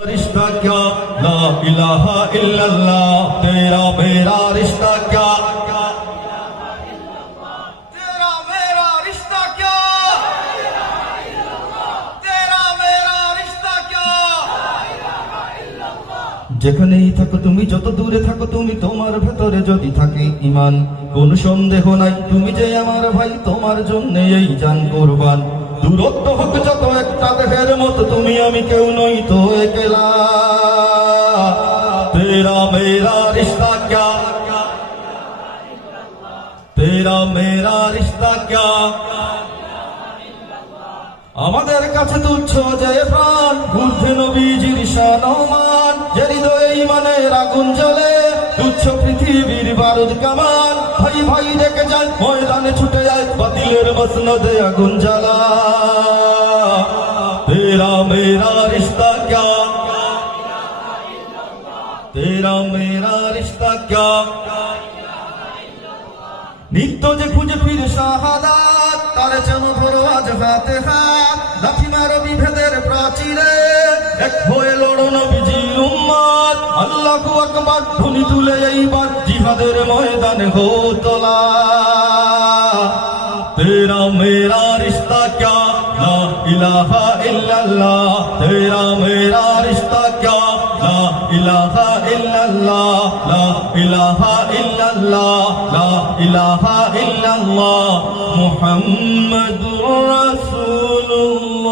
रिश्ता क्या ला इलाहा इल्लल्लाह तेरा मेरा रिश्ता क्या तेरा मेरा रिश्ता क्या तेरा मेरा रिश्ता क्या যেখানেই থাকো তুমি যত দূরে থাকো তুমি তোমার ভেতরে যদি থাকে ঈমান কোন সন্দেহ নাই তুমি যে আমার ভাই তোমার জন্য এই জান কুরবান দূরত্ব হোক যত একটা দেহের মতো তুমি আমি কেউ নই তো একলা তেরা মেরা রিশতা ক্যা তেরা মেরা রিশতা ক্যা আমাদের কাছে তুচ্ছ যে প্রাণ ঊর্ধ্বে নবীজির শান ও মান যে হৃদয়ে ঈমানের আগুন জ্বলে তুচ্ছ পৃথিবীর বারুদ কামান ভাই ভাই ডেকে যায় ময়দানে ছুটে যায় বাতিলের মসনদে আগুন জ্বালা তেরা মেরা রিশতা ক্যা তেরা মেরা রিশতা ক্যা নিত্য যে খুঁজে ফিরে শাহাদাত তার যেন ধরো আজ হাতে হাত লাথি মারো বিভেদের প্রাচীরে এক হয়ে লড়ো নবীজির উম্মত আল্লাহু আকবার ধ্বনি তুলে এইবার জিহাদের ময়দানে হো তোলা তেরা মেরা রিশতা ক্যা লা ইলাহা ইল্লাল্লাহ তেরা মেরা রিশতা ক্যা লা ইলাহা ইল্লাল্লাহ লা ইলাহা ইল্লাল্লাহ লা ইলাহা ইল্লাল্লাহ মুহাম্মাদুর রাসূলুল্লাহ